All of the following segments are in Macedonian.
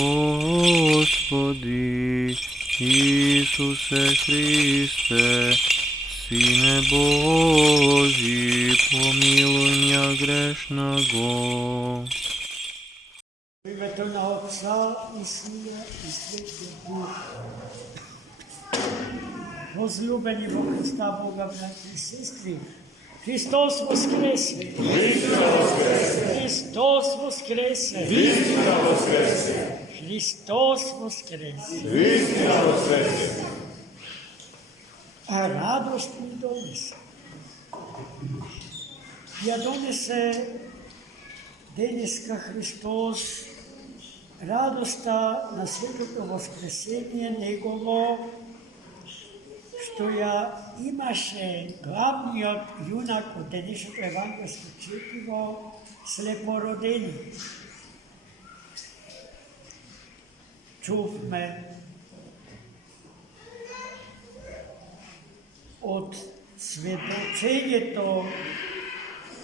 Господи Ісусе Христе, Сине Божий, помилуй меня грешного. В ім'я Отця і Сина, і Святого Духа. Возлюблені во Христа Бога, браті і сестри, Христос воскресе! Христос воскресе! Христос воскресе! А радость ми донесе. Я донесе денеска Христос радоста на светото воскресение Негово, što ja imaše glavniот junak od денешното евангелско четиво слепородени. Чувме od сведочењето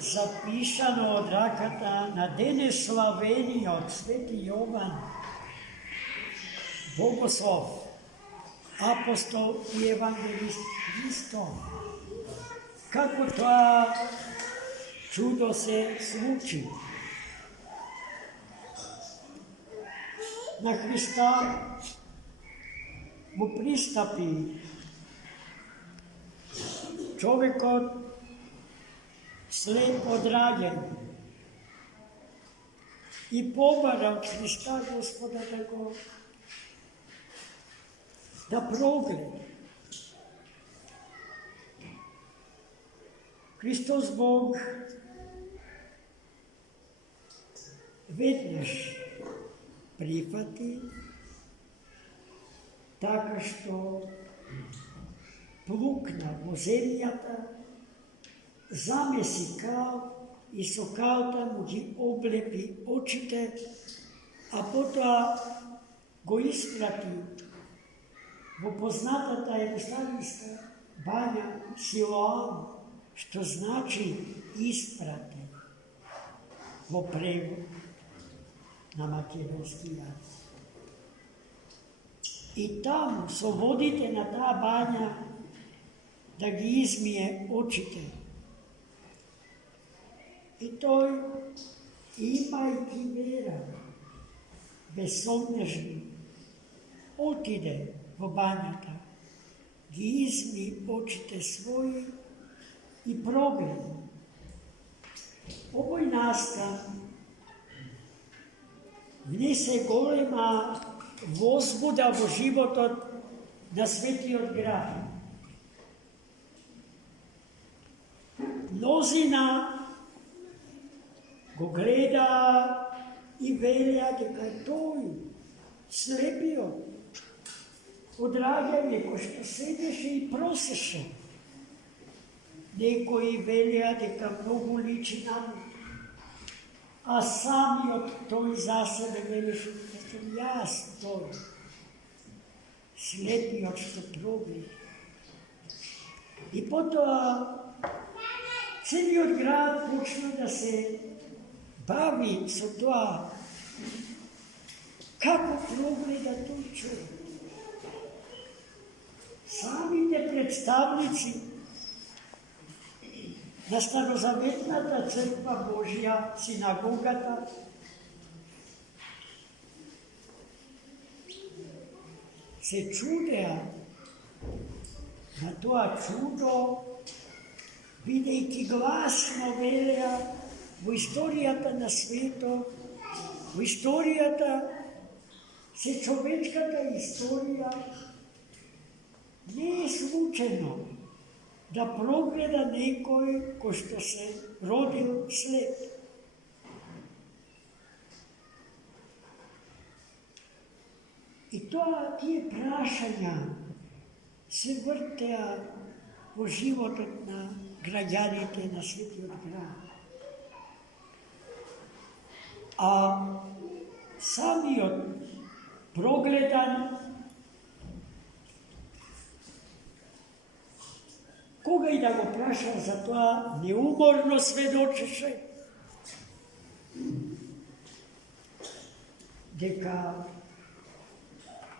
запишано од раката на денеславениот Свети Јован Богослов, апостол и евангелист Христо. Како тоа чудо се случи? На Христа му пристапи човекот слеп од раѓање и побара од Христа Господа да прогледа. Христос Бог веднаш прифати, така што плукна во земјата, замеси кал и со калта му ги облепи очите, а потоа го испрати во познатата Ерусалимска бања Силоам, што значи испратен во превод на македонски јазик. И таму со водите на таа бања да ги измие очите. И тој, имајќи вера, безсомнежно, отиде во бањата, ги изми очите своји и прогледа. Овој настан внесе голема возбуда во животот на Светиот град. Мнозина го гледа и велеа дека тој слепиот од раѓање кој што седеше и просеше. Некои велеа дека многу личи на него, а самиот тој за себе велеше дека сум јас тој, слепиот што прогледа. И потоа целиот град почна да се бави со тоа како прогледа тој човек. Самите представници на Старозаветната црква Божја, синагогата, се чудеа на тоа чудо, бидејќи гласно велеа во историјата на светот, во историјата, се човечката историја, не е случајно да прогледа некој кој што се родил слеп. И тоа, тие прашања се вртеа во животот на граѓаните на Светиот град. А самиот прогледан, кога и да го прашал за тоа, неуморно сведочеше дека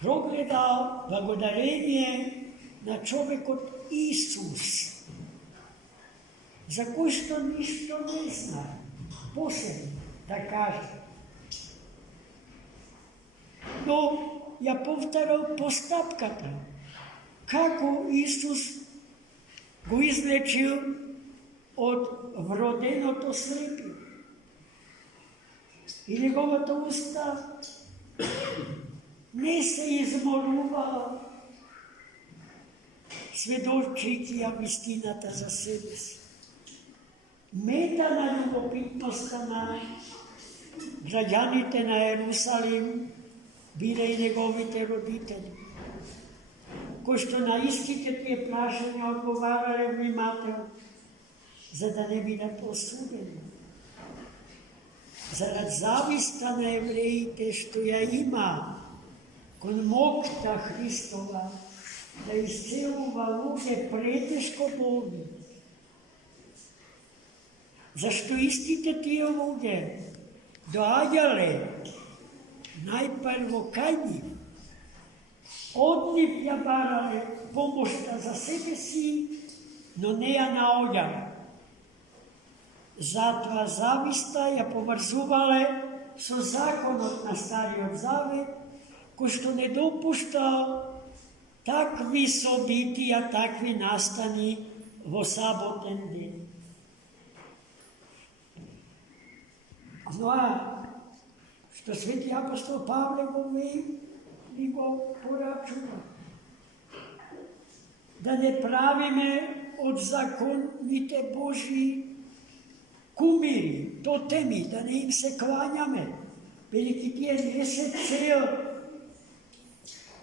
прогледа благодарение на човекот Исус, за кој што ништо не знае, посебно да каже. Но ја повторил постапката, како Исус го излечил од вроденото слепи. И неговата уста не се изморувала, сведочики ја вистината за себе си. Мета на љубопитноста на граѓаните на Ерусалим биле и неговите родители, кои што на истите тие прашања одговарале внимателно, за да не бидат осудени. Зарад зависта на евреите што ја има кон моќта Христова да исцелува луѓе претешко болни. Зашто истите тие луѓе доаѓале најпрво кај нив, од нив ја барале помошта за себе си, но не ја наоѓале. Затоа зависта ја поврзувале со законот на Стариот Завет, кој што не допушта такви собитија, такви настани во саботен ден. Знаа, што свети апостол Павле го вели и го порачува. Да не правиме од законите Божии кумири, тотеми, да не им се кланяме, бидејќи тие не се цел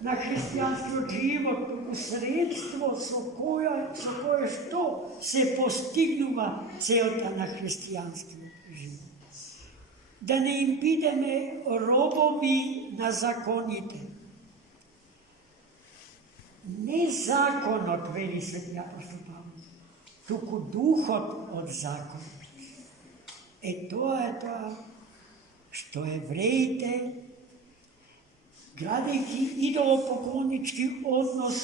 на христијанскиот живот, туку средство со кое што се постигнува целта на христијанскиот живот. Да не им бидеме робови на законите. Не законот, вели свети апостол Павле, туку духот од законот. Тоа е тоа што евреите, градејќи идолопоклонички однос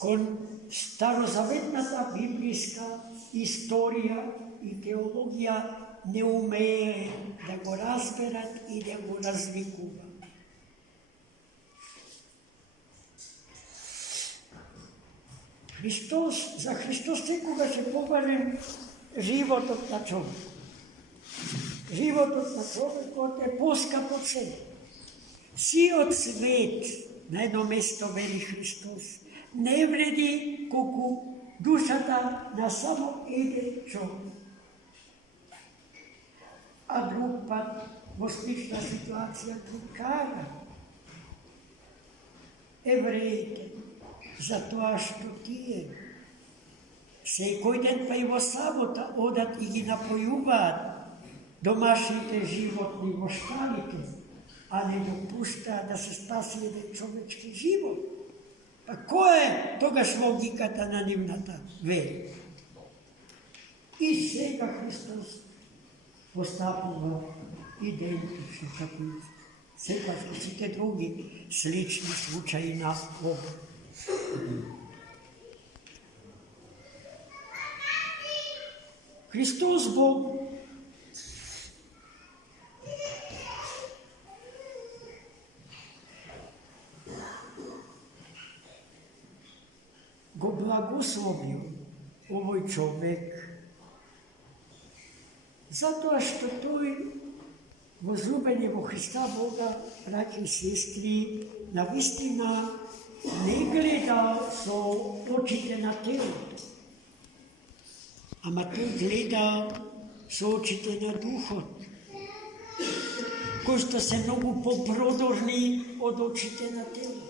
кон старозаветната библиска историја и теологија, не умее да го разберат и да го разликуваат. За Христос секогаш е поважен животот на човек. Животот на човекот е поскап од себе. Сиот свет, на едно место вели Христос, не вреди колку душата на само еден човек. А друг пат во слична ситуација ги кара евреите за тоа што тие секој ден па и во сабота одат и ги напојуваат домашните животни во шталите, а не допуштаат да се спаси еден човечки живот. Па која е тогаш логиката на нивната вера? И сега Христос постапува идентично како и секој сите други слични случаи на ова. Христос Бог го благословил овој човек, затоа што тој возлюбени во Христа Бога, браќи и сестри, навистина не гледа со очите на телото, ама тој гледа со очите на духот, кои што се многу попродорни од очите на телото.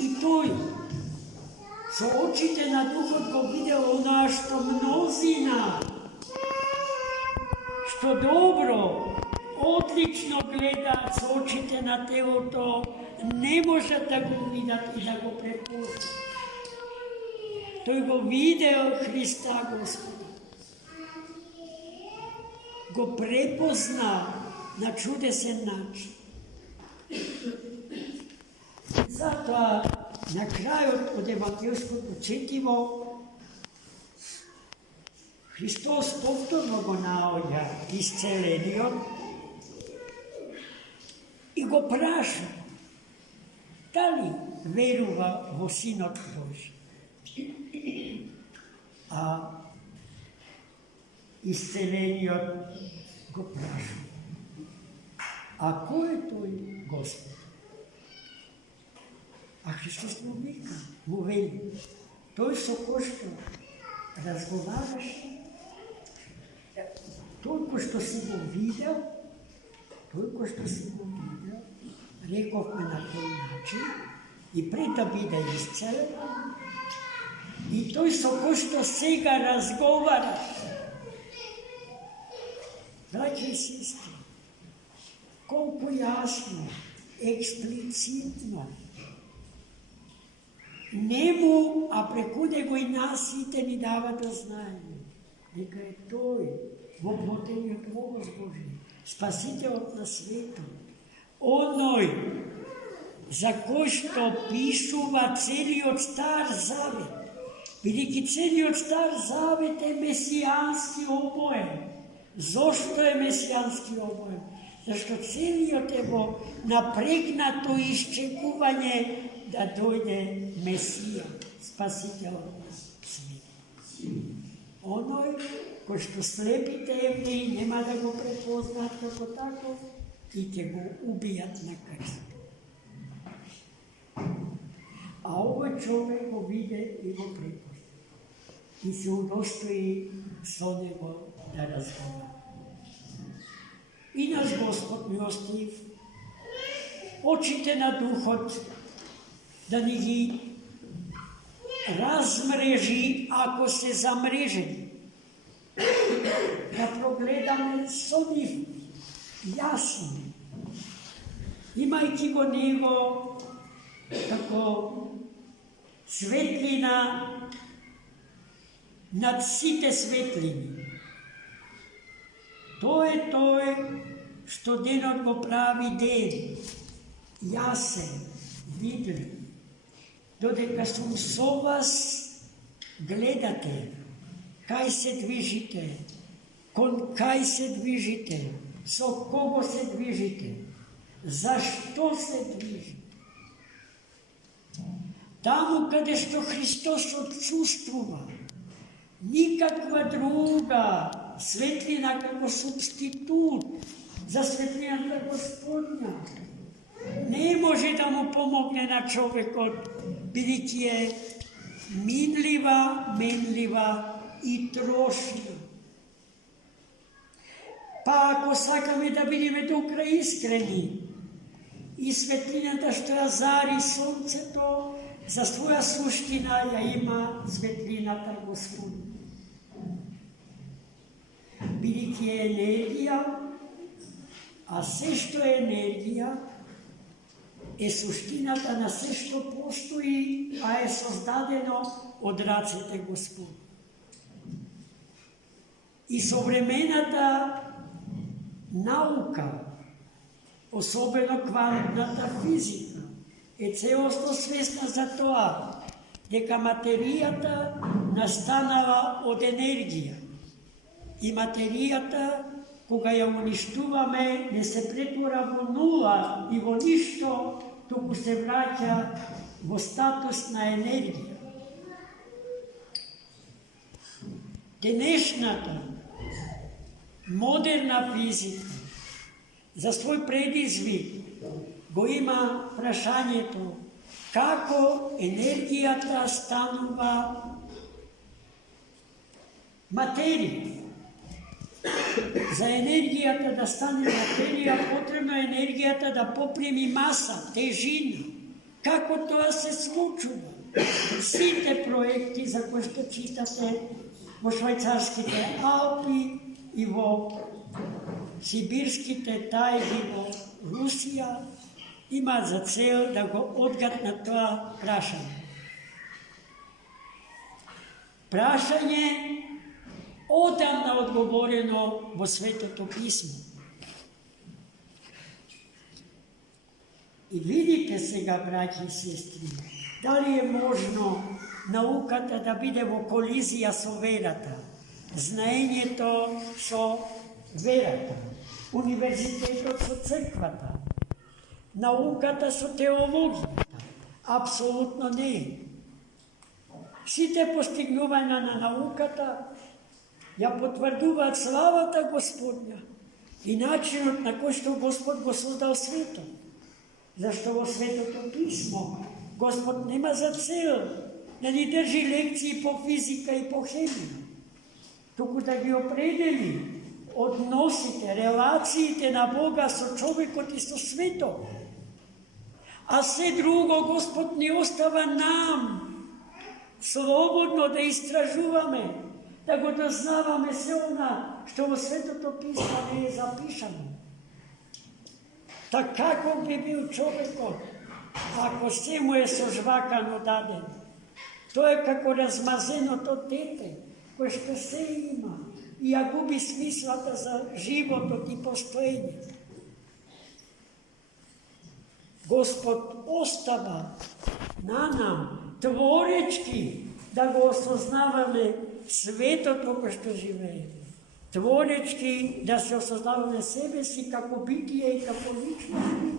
И тој со очите на духот го видел онаа што мнозина, што добро, одлично гледаат со очите на телото, не можат да го видат и да го препознат. Тој го видел Христа Господа. го препозна на чудесен начин. Затоа, на крајот од евангелското четиво, Христос повторно го наоѓа исцелениот и го праша дали верува во Синот Божи. А исцелениот го праша: а кој е тој Господ? А Христос му вика, му вели: тој со кој што разговараш, тој кој што си го видел, рековме на тој начин, и пред да биде исцелен, и тој со кој што сега разговараш. Браќа и сестри, колку јасно, експлицитно, нему, а преку него и нас сите ни дава да знаеме дека е тој воплотениот Логос Божи, Спасителот на светот, оној за кој што пишува целиот Стар Завет, бидејќи целиот Стар Завет е месијански обоен. Зошто е месијански обоен? Зашто целиот е во напрегнато исчекување да дојде Месија, Спасителот на светот. Оној кој што слепите евреи нема да го препознаат како таков и ќе го убијат на крст. А овој човек го виде и го препозна и се удостои со него да разговара. И наш Господ милостив, очите на духот да ни ги размрежи, ако се замрежени, да прогледаме со нив јасно, имајќи го него како светлина над сите светлини. Тој е тој што денот го прави ден, јасен, видлив, додека сум со вас, гледате кај се движите, кон кај се движите, со кого се движите, зашто се движите. Таму каде што Христос отсуствува, никаква друга светлина како субститут за светлината Господня не може да му помогне на човекот, бидејќи е минлива, менлива и трошна. Па ако сакаме да бидеме до крај искрени, и светлината што ја зари сонцето, за своја суштина ја има светлината Господня. Бидејќи е енергија, а се што е енергија, е суштината на се што постои, а е создадено од рацете Господи. И современата наука, особено квантната физика, е целосно свесна за тоа, дека материјата настанала од енергија. И материјата, кога ја уништуваме, не се претвора во нула и во ништо, туку се враќа во статус на енергија. Денешната модерна физика за свој предизвик го има прашањето како енергијата станува материја. За енергијата да стане материја, потребно е енергијата да попреми маса, тежина. Како тоа се случува? Сите проекти за кои што читате во швајцарските Алпи и во сибирските тајги во Русија имаат за цел да го одгатнат тоа прашање. Прашање Odavna odgovoreno во Светото писмо. И видите сега, браќи и сестри, дали е можно науката да биде во колизија со верата, знаењето со верата, универзитетот со црквата, науката со теологијата? Апсолутно не. Сите постигнувања на науката ја потврдуваат славата Господня и начинот на кој што Господ го создал светот. Зашто во Светото писмо Господ нема за цел да ни држи лекции по физика и по хемија, туку да ги определи односите, релациите на Бога со човекот и со светот. А се друго Господ ни остава нам слободно да истражуваме, да го дознаваме се она што во Светото писмо не е запишано. Така како би бил човекот, ако се му е сожвакано даден? Тоа е како размазеното дете, кое што се има и ја губи смислата за животот и постоењето. Господ остава на нам, творечки, да го осознаваме светот во кој што живееме. Творечки да се осознаваме себе си како битие и како личности.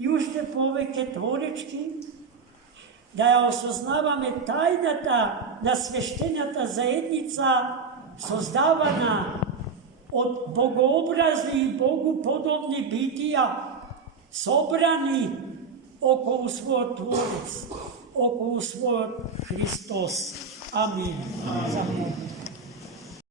И уште повеќе творечки да ја осознаваме тајната на свештената заедница, создавана од богообразни и богоподобни битија, собрани околу својот Творец, околу својот Христос. Амин.